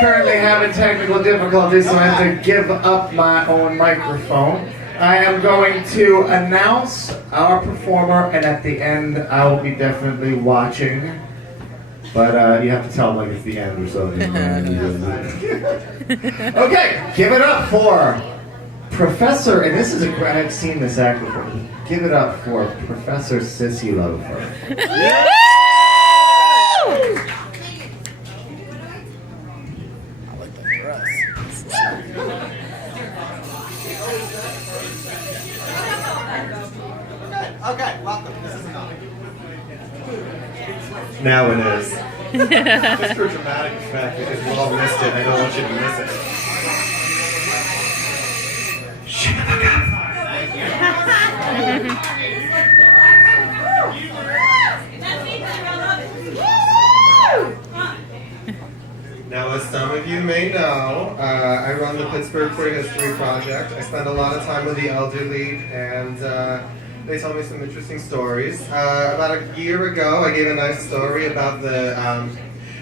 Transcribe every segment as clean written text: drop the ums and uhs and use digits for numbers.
currently having technical difficulties, so I have to give up my own microphone. I am going to announce our performer, and at the end, I will be definitely watching. But you have to tell them like it's the end or something. Okay, give it up for Professor, and this is a great, I've seen this act before. Give it up for Professor Sissy Lover. Okay, welcome. This is enough. Now it is. Just for dramatic effect, because we all missed it. I don't want you to miss it. Now, as some of you may know, I run the Pittsburgh Queer History Project. I spend a lot of time with the elderly, and they tell me some interesting stories. About a year ago, I gave a nice story about the,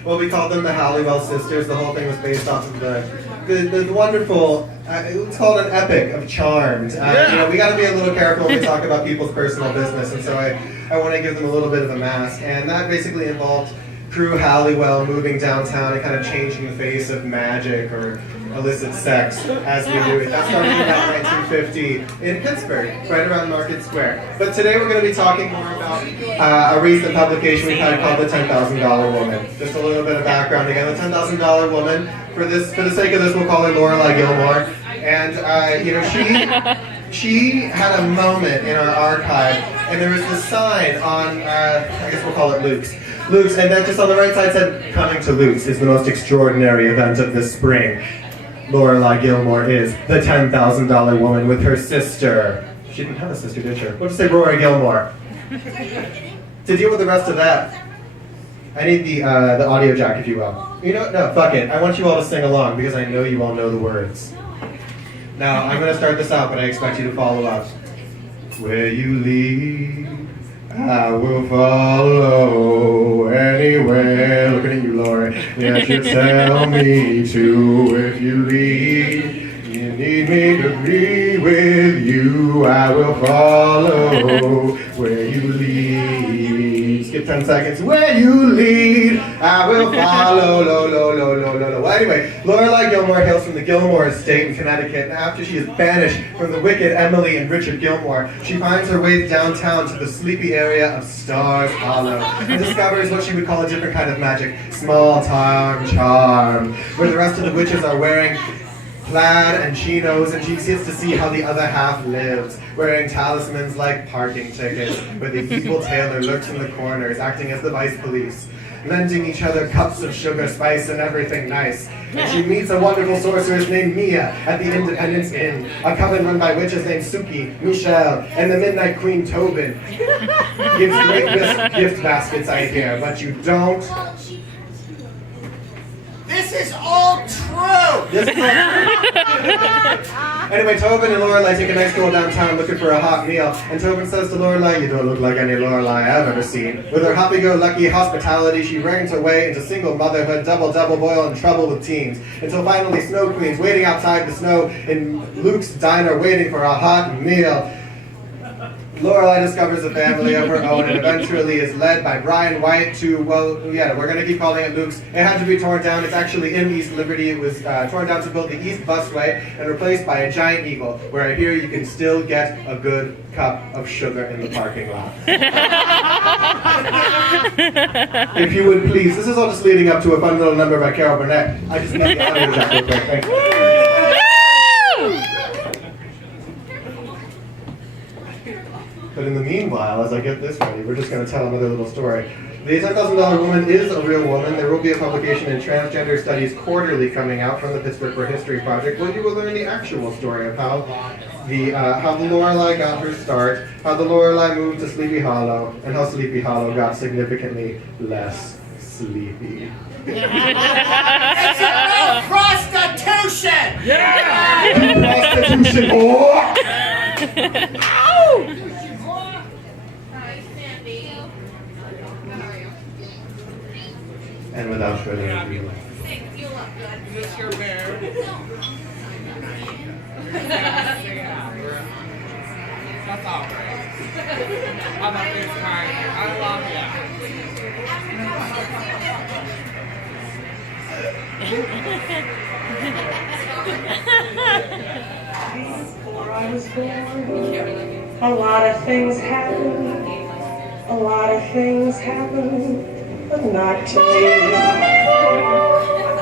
well, we called them the Halliwell sisters. The whole thing was based off of the wonderful, it's called an epic of Charmed. You know, we got to be a little careful when we talk about people's personal business, and so I want to give them a little bit of a mask. And that basically involved Crew Halliwell moving downtown and kind of changing the face of magic or illicit sex as we do it. That started in about 1950 in Pittsburgh, right around Market Square. But today we're going to be talking more about a recent publication we've had called The $10,000 Woman. Just a little bit of background again. The $10,000 Woman, for the sake of this, we'll call her Lorelei Gilmore. And you know, she had a moment in our archive, and there was this sign on, I guess we'll call it Luke's, and that just on the right side said, "Coming to Luke's is the most extraordinary event of this spring. Lorelei Gilmore is the $10,000 woman with her sister." She didn't have a sister, did she? We'll just say Rory Gilmore. To deal with the rest of that, I need the audio jack, if you will. You know what? No, fuck it. I want you all to sing along because I know you all know the words. Now, I'm going to start this out, but I expect you to follow up. Where you lead, I will follow anywhere. Looking at you, Lori. Yes, you tell me to. If you lead, you need me to be with you. I will follow where you lead. Skip 10 seconds. Where you lead, I will follow. Well, anyway, Lorelei Gilmore hails from the Gilmore estate in Connecticut, and after she is banished from the wicked Emily and Richard Gilmore, she finds her way downtown to the sleepy area of Stars Hollow and discovers what she would call a different kind of magic, small town charm, where the rest of the witches are wearing plaid and chinos, and she gets to see how the other half lives, wearing talismans like parking tickets, where the evil tailor lurks in the corners, acting as the vice police, lending each other cups of sugar, spice, and everything nice. And she meets a wonderful sorceress named Mia at the Independence Inn, a coven run by witches named Suki, Michelle, and the Midnight Queen Tobin. Gives great gift baskets, I hear, but you don't. This is all true! Anyway, Tobin and Lorelei take a nice stroll downtown looking for a hot meal, and Tobin says to Lorelei, "You don't look like any Lorelei I've ever seen." With her happy-go-lucky hospitality, she brings her way into single motherhood, double boil, and trouble with teens, until finally Snow Queen's waiting outside the snow in Luke's diner waiting for a hot meal. Lorelei discovers a family of her own and eventually is led by Brian White to, well, yeah, we're going to keep calling it Luke's. It had to be torn down. It's actually in East Liberty. It was torn down to build the East Busway and replaced by a giant eagle, where I hear you can still get a good cup of sugar in the parking lot. If you would please, this is all just leading up to a fun little number by Carol Burnett. I just need the audio jack real quick. Thank you. But in the meanwhile, as I get this ready, we're just going to tell another little story. The $10,000 Woman is a real woman. There will be a publication in Transgender Studies Quarterly coming out from the Pittsburgh Queer History Project, where you will learn the actual story of how the Lorelei got her start, how the Lorelei moved to Sleepy Hollow, and how Sleepy Hollow got significantly less sleepy. It's about prostitution! Yeah! Prostitution! Oh! Ow! And without further ado, Is this your bear? That's all right. I love this kind. I love Before I was born, a lot of things happened. A lot of things happened, but not to me.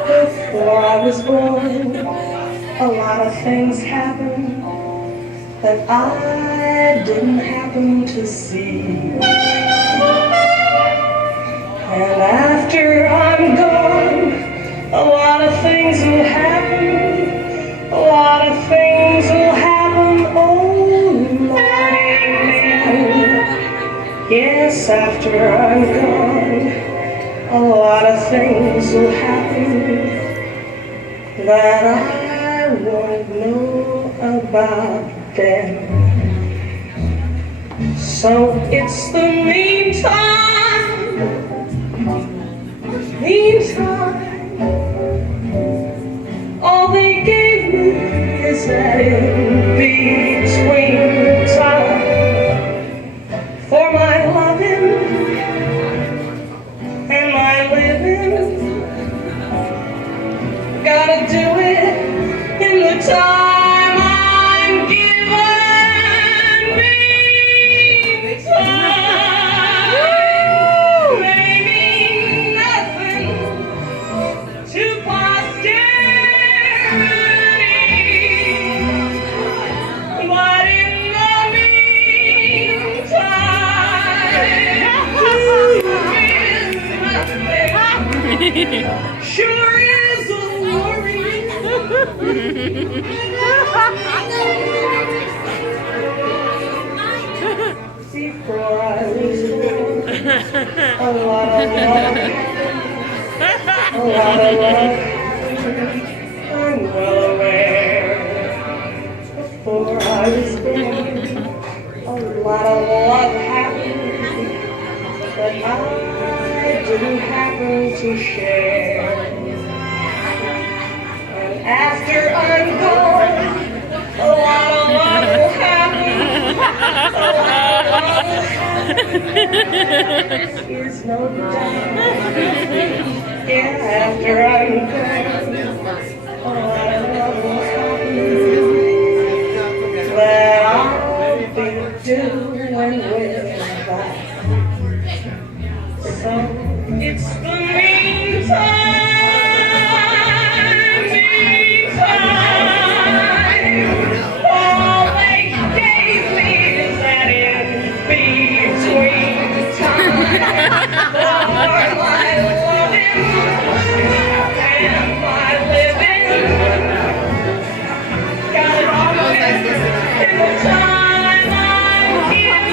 Before I was born, a lot of things happened that I didn't happen to see. And after I'm gone, a lot of things will happen. A lot of things will happen. Oh, my man. Yes, after I'm gone, a lot of things will happen that I won't know about them. So it's the meantime, all they gave me is that in between time for my loving and my living. Gotta do it in the time I'm given. Meantime may mean nothing to posterity, but in the meantime, sure is a worry. Before I was born, a lot of love, a lot of love, I'm well aware. Before I was born, a lot of love happened, but I didn't happen to share. And after I'm gone, a lot of love will happen. A lot of love will happen. There's no doubt. Yeah, after I'm gone, a lot of love will happen that I'll be doing with that. So it's the meantime. All they gave me is that in between time for my loving and my living. Gotta do it in the time I'm given.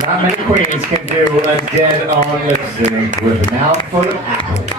Not many queens can do a dead-on lip sync with a mouthful of apples.